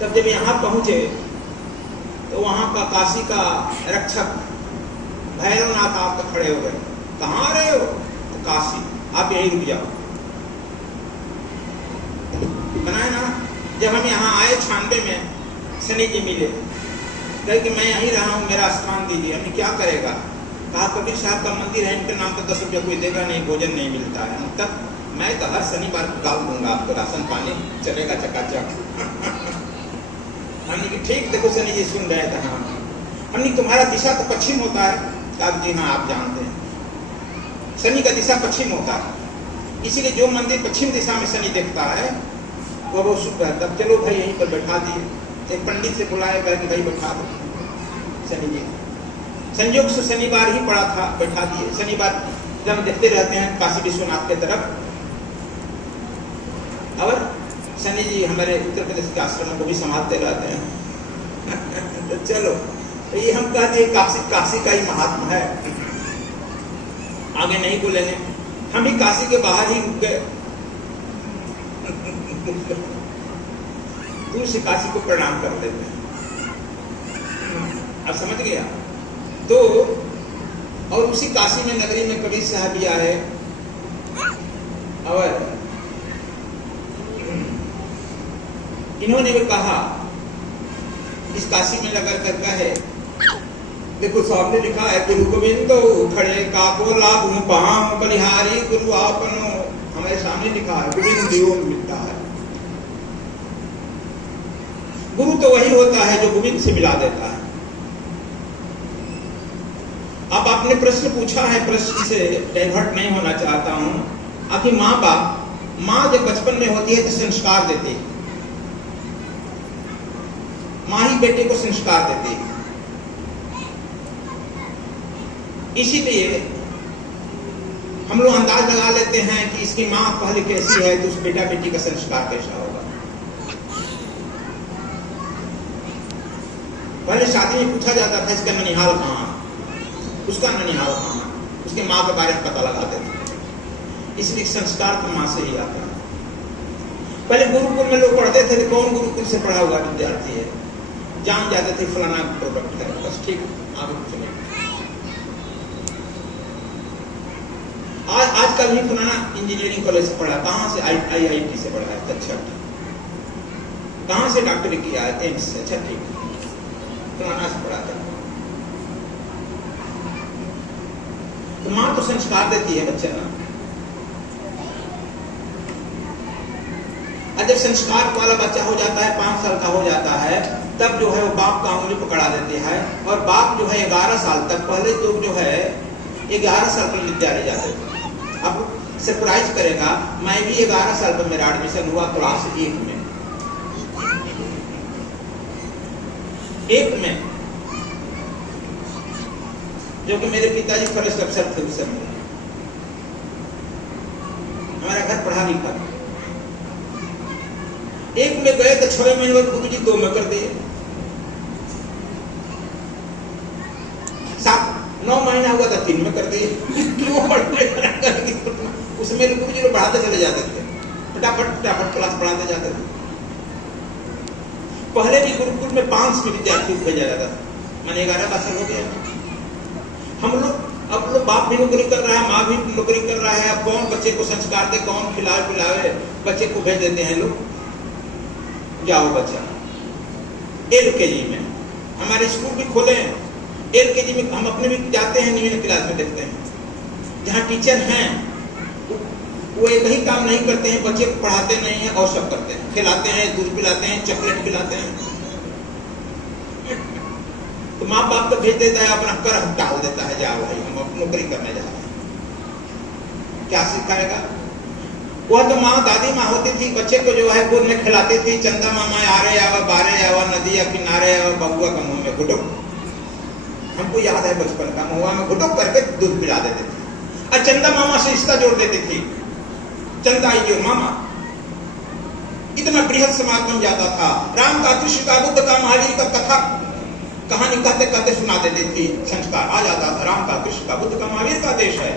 तब जब यहाँ पहुंचे तो वहां का काशी का रक्षक भैरवनाथ आपके खड़े हो गए। कहाँ आ रहे हो? तो काशी, आप यहीं रुक जाओ। बनाए ना, जब हम यहाँ आए 96 में, शनि जी मिले, कहे कि मैं यहीं रहा हूँ, मेरा स्थान दीजिए। हमने क्या करेगा? कहा कबीर साहब का मंदिर है, इनके नाम पर 10 रुपया कोई देगा नहीं, भोजन नहीं मिलता है। तब मैं तो हर शनिवार डाल दूंगा आपको, राशन पानी चलेगा चकाचक। हमने कि ठीक, देखो शनि जी सुन रहे थे। हाँ, हमने तुम्हारा दिशा तो पश्चिम होता है। कहा जी हाँ, आप जानते हैं शनि का दिशा पश्चिम होता है, इसीलिए जो मंदिर पश्चिम दिशा में शनि देखता है वो बहुत शुभ है। तब चलो भाई यहीं पर बैठा दिए। एक पंडित से बुलाया गया कि भाई बैठा दो शनि जी। संयोग से शनिवार ही पड़ा था, बैठा दिए। शनिवार जब हम देखते रहते हैं काशी विश्वनाथ के तरफ, और शनि जी हमारे उत्तर प्रदेश के आश्रमों को भी संभालते रहते हैं। तो चलो, तो ये हम कहते हैं काशी का ही महात्मा है। आगे नहीं बोलेंगे, हम भी काशी के बाहर ही रुक गए। दूर से काशी को प्रणाम कर लेते हैं। अब समझ गया? तो और उसी काशी में नगरी में कबीर साहब भी आए, और इन्होंने भी कहा, इस काशी में लगा कर कहे, देखो सामने लिखा है, गुरु गोविंदो खड़े काको लाभ पाम बलिहारी गुरु आपनो। हमारे सामने लिखा है गोविंद योग मिलता है। गुरु तो वही होता है जो गोविंद से मिला देता है। अब आपने प्रश्न पूछा है, प्रश्न से डाइवर्ट नहीं होना चाहता हूं। आखिर माँ जब बचपन में होती है तो संस्कार देती है। माँ ही बेटे को संस्कार देती है। इसीलिए हम लोग अंदाज लगा लेते हैं कि इसकी माँ पहले कैसी है तो उस बेटा बेटी का संस्कार कैसा होगा। पहले शादी में पूछा जाता था इसका ननिहाल कहाँ, उसका ननिहाल कहाँ, उसके माँ के बारे में पता लगाते थे। इसलिए संस्कार तो माँ से ही आता है। पहले गुरुकुल में लोग पढ़ते थे, कौन गुरुकुल से पढ़ा हुआ विद्यार्थी है, जान जाते थे फलाना प्रोडक्ट है, बस ठीक, आगे कुछ नहीं। आजकल भी फलाना इंजीनियरिंग कॉलेज से पढ़ा, कहाँ से? IIT से पढ़ा है, अच्छा ठीक। कहाँ से डॉक्टरी किया है? एम्स से, अच्छा ठीक, फलाना से पढ़ा था। तो माँ तो संस्कार देती है बच्चे ना। जब संस्कार वाला बच्चा हो जाता है, 5 साल का हो जाता है, तब जो है वो बाप का उंगली पकड़ा देते हैं, और बाप जो है 11 साल तक, पहले तो जो है 11 साल पर विद्यालय जाते थे। अब सरप्राइज करेगा, मैं भी 11 साल पर मेरा एडमिशन हुआ क्लास 1 में, जो कि मेरे पिताजी फॉरेस्ट अफसर थे उस समय। हमारा घर पढ़ा लिखा था। 1 में गए तो 6 महीने बाद गुरु जी 2 में कर दिए। 9 महीना हुआ था 3 में कर दिए। क्यों उसमें गुरु जी बढ़ाते चले जाते थे, फटाफट क्लास पढ़ाते जाते थे। पहले भी गुरुकुल में 5 विद्यार्थी भेजा जाता था, मैंने 11 साल हो गया। हम लोग अब लोग, बाप भी नौकरी कर रहा है, माँ भी नौकरी कर रहा है, अब कौन बच्चे को संस्कार दे, कौन खिलावे पिलावे? बच्चे को भेज देते हैं लोग, जाओ बच्चा। LKG में हमारे स्कूल भी खोले हैं, LKG में हम अपने भी जाते हैं, निम्न क्लास में देखते हैं, जहाँ टीचर हैं वो एक ही काम नहीं करते हैं, बच्चे को पढ़ाते नहीं हैं और सब करते हैं, खिलाते हैं, दूध पिलाते हैं, चॉकलेट खिलाते हैं। तो माँ बाप तो भेज देता है, अपना कर डाल देता है, जाओ भाई हम नौकरी करने जा रहे हैं। क्या सिखाएगा? वह तो माँ, दादी माँ होती थी, बच्चे को जो है गोद में खिलाती थी, चंदा मामा आरे आवा बारे आवा, नदिया किनारे आवा, बबुआ का मुंह में घुटुक। हमको याद है बचपन का, मुआ में घुटुक करके दूध पिला देते थे, और चंदा मामा से रिश्ता जोड़ देती थी। चंदा आई और मामा, इतना बृहद समाज बन जाता था। राम का, कृष्ण का, बुद्ध का, महावीर का कथा कहानी कहते कहते सुना देती थी, संस्कार आ जाता था। राम का, कृष्ण का, बुद्ध का, महावीर का देश है।